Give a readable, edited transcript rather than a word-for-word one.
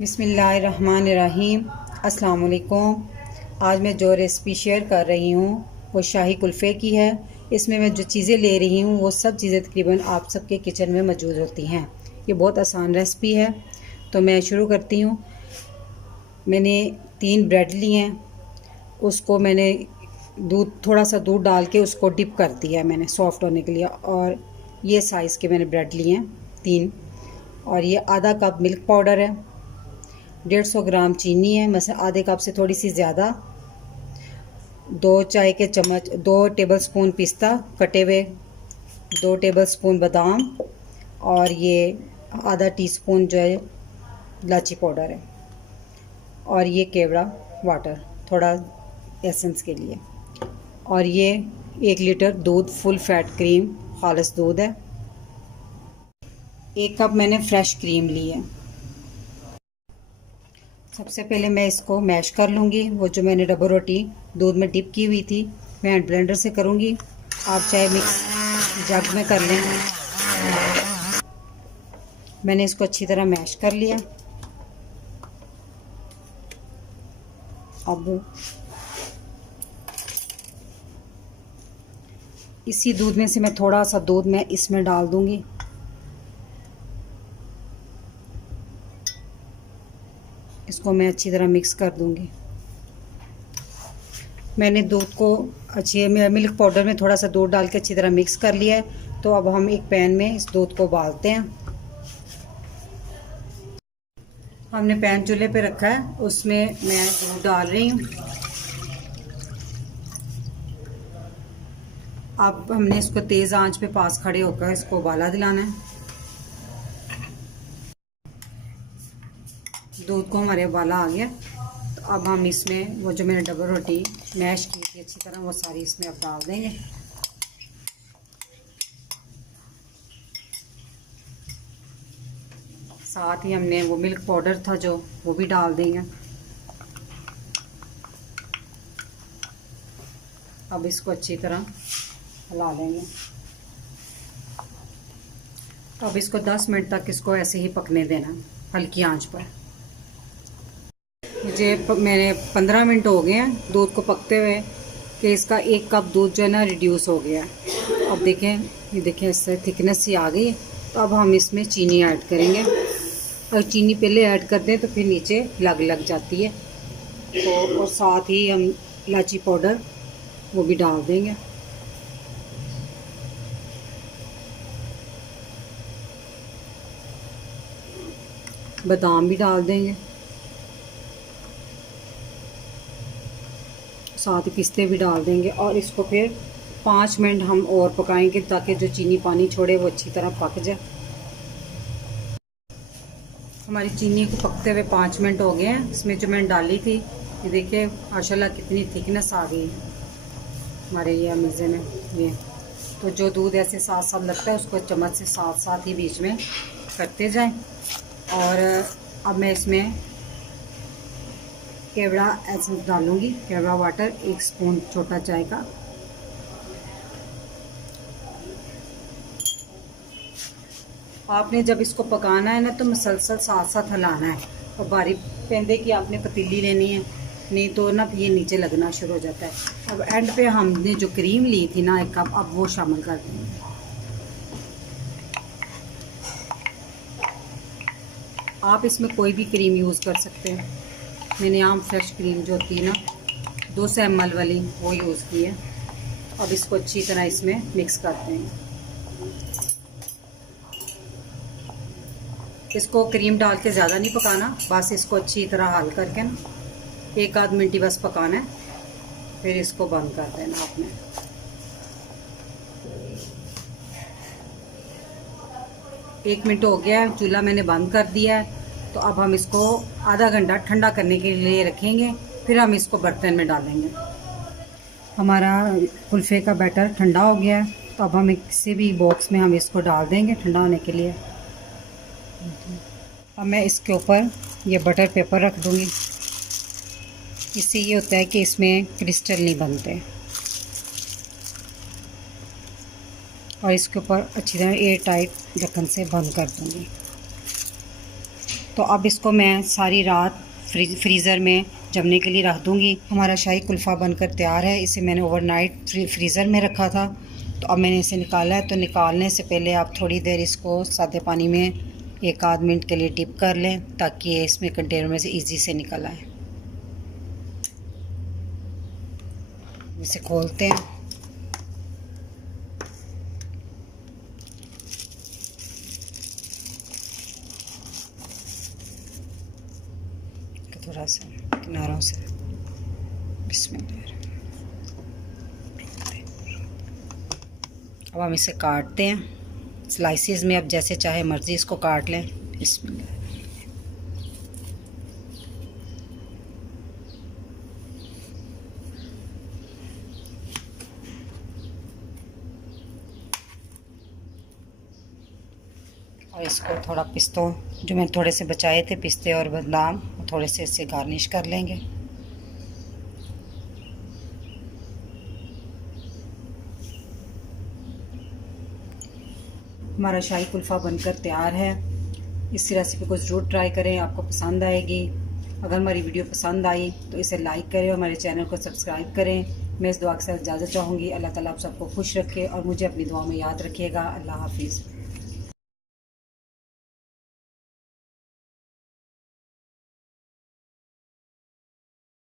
बिस्मिल्लाहिर्रहमानिर्रहीम। अस्सलाम वालेकुम। आज मैं जो रेसिपी शेयर कर रही हूँ वो शाही कुल्फ़े की है। इसमें मैं जो चीज़ें ले रही हूँ वो सब चीज़ें तकरीबन आप सबके किचन में मौजूद होती हैं। ये बहुत आसान रेसिपी है, तो मैं शुरू करती हूँ। मैंने 3 ब्रेड लिए हैं, उसको मैंने थोड़ा सा दूध डाल के उसको डिप कर दिया है मैंने सॉफ्ट होने के लिए। और ये साइज़ के मैंने ब्रेड लिए हैं 3। और ये आधा कप मिल्क पाउडर है, 150 ग्राम चीनी है, मतलब आधे कप से थोड़ी सी ज़्यादा, 2 चाय के चम्मच, 2 टेबलस्पून पिस्ता कटे हुए, 2 टेबलस्पून बादाम, और ये आधा टीस्पून जो है इलायची पाउडर है, और ये केवड़ा वाटर थोड़ा एसेंस के लिए, और ये 1 लीटर दूध फुल फैट क्रीम खालिस दूध है। 1 कप मैंने फ्रेश क्रीम ली है। सबसे पहले मैं इसको मैश कर लूँगी। वो जो मैंने डबल रोटी दूध में डिप की हुई थी मैं हैंड ब्लेंडर से करूँगी, आप चाहे मिक्स जग में कर लें। मैंने इसको अच्छी तरह मैश कर लिया। अब इसी दूध में से मैं थोड़ा सा दूध मैं इसमें डाल दूँगी। इसको मैं अच्छी तरह मिक्स कर दूँगी। मैंने दूध को मिल्क पाउडर में थोड़ा सा दूध डाल के अच्छी तरह मिक्स कर लिया है। तो अब हम एक पैन में इस दूध को उबालते हैं। हमने पैन चूल्हे पे रखा है, उसमें मैं दूध डाल रही हूँ। अब हमने इसको तेज़ आंच पे पास खड़े होकर इसको उबाला दिलाना है। दूध को हमारे उबाला आ गया, तो अब हम इसमें वो जो मैंने डबल रोटी मैश की थी अच्छी तरह वो सारी इसमें अब डाल देंगे। साथ ही हमने वो मिल्क पाउडर था जो वो भी डाल देंगे। अब इसको अच्छी तरह हिला लेंगे। अब इसको 10 मिनट तक इसको ऐसे ही पकने देना हल्की आंच पर। मैंने 15 मिनट हो गए हैं दूध को पकते हुए कि इसका 1 कप दूध जो है ना रिड्यूस हो गया है। अब देखें, ये देखें इससे थिकनेस सी आ गई है। तो अब हम इसमें चीनी ऐड करेंगे। और चीनी पहले ऐड कर दें तो फिर नीचे लग जाती है। तो और साथ ही हम इलायची पाउडर वो भी डाल देंगे। बादाम भी डाल देंगे, साथ ही पिस्ते भी डाल देंगे। और इसको फिर 5 मिनट हम और पकाएंगे ताकि जो चीनी पानी छोड़े वो अच्छी तरह पक जाए। हमारी चीनी को पकते हुए 5 मिनट हो गए हैं। इसमें जो मैंने डाली थी ये देखिए माशाल्लाह कितनी थिकनेस आ गई है हमारे ये अमीज़े में। ये तो जो दूध ऐसे साथ साथ लगता है उसको चम्मच से साथ साथ ही बीच में करते जाएं। और अब मैं इसमें केवड़ा एसेंस डालूंगी, केवड़ा वाटर 1 स्पून छोटा चाय का। आपने जब इसको पकाना है ना तो मुसलसल साथ साथ हिलाना है, और बारीक पेंदे की आपने पतीली लेनी है, नहीं तो ना ये नीचे लगना शुरू हो जाता है। अब एंड पे हमने जो क्रीम ली थी ना 1 कप, अब वो शामिल कर देंगे। आप इसमें कोई भी क्रीम यूज़ कर सकते हैं। मैंने आम फ्रेश क्रीम जो होती है ना 200 ml वाली वो यूज़ की है। अब इसको अच्छी तरह इसमें मिक्स करते हैं। इसको क्रीम डाल के ज़्यादा नहीं पकाना, बस इसको अच्छी तरह हल करके ना 1 आध मिनट ही बस पकाना है, फिर इसको बंद कर देना आपने। एक मिनट हो गया है, चूल्हा मैंने बंद कर दिया है। तो अब हम इसको आधा घंटा ठंडा करने के लिए रखेंगे, फिर हम इसको बर्तन में डालेंगे। हमारा कुल्फ़े का बैटर ठंडा हो गया है, तो अब हम किसी भी बॉक्स में हम इसको डाल देंगे ठंडा होने के लिए। अब मैं इसके ऊपर ये बटर पेपर रख दूँगी। इससे ये होता है कि इसमें क्रिस्टल नहीं बनते। और इसके ऊपर अच्छी तरह एयर टाइट ढक्कन से बंद कर दूँगी। तो अब इसको मैं सारी रात फ्रीज़र में जमने के लिए रख दूँगी। हमारा शाही कुल्फ़ा बनकर तैयार है। इसे मैंने ओवरनाइट फ्रीज़र में रखा था। तो अब मैंने इसे निकाला है। तो निकालने से पहले आप थोड़ी देर इसको सादे पानी में 1 आध मिनट के लिए डिप कर लें, ताकि ये इसमें कंटेनर में से ईज़ी से निकल आए। इसे खोलते हैं। थोड़ा सा किनारों से बिस्मिल्लाह। अब हम इसे काटते हैं स्लाइसेस में। अब जैसे चाहे मर्ज़ी इसको काट लें। बिस्मिल्लाह। और इसको थोड़ा पिस्तों, जो मैंने थोड़े से बचाए थे पिस्ते और बादाम, थोड़े से इससे गार्निश कर लेंगे। हमारा शाही कुल्फ़ा बनकर तैयार है। इस रेसिपी को ज़रूर ट्राई करें, आपको पसंद आएगी। अगर हमारी वीडियो पसंद आई तो इसे लाइक करें और हमारे चैनल को सब्सक्राइब करें। मैं इस दुआ के साथ इजाज़त चाहूँगी। अल्लाह ताला आप सबको खुश रखे और मुझे अपनी दुआ में याद रखिएगा। अल्लाह हाफिज़।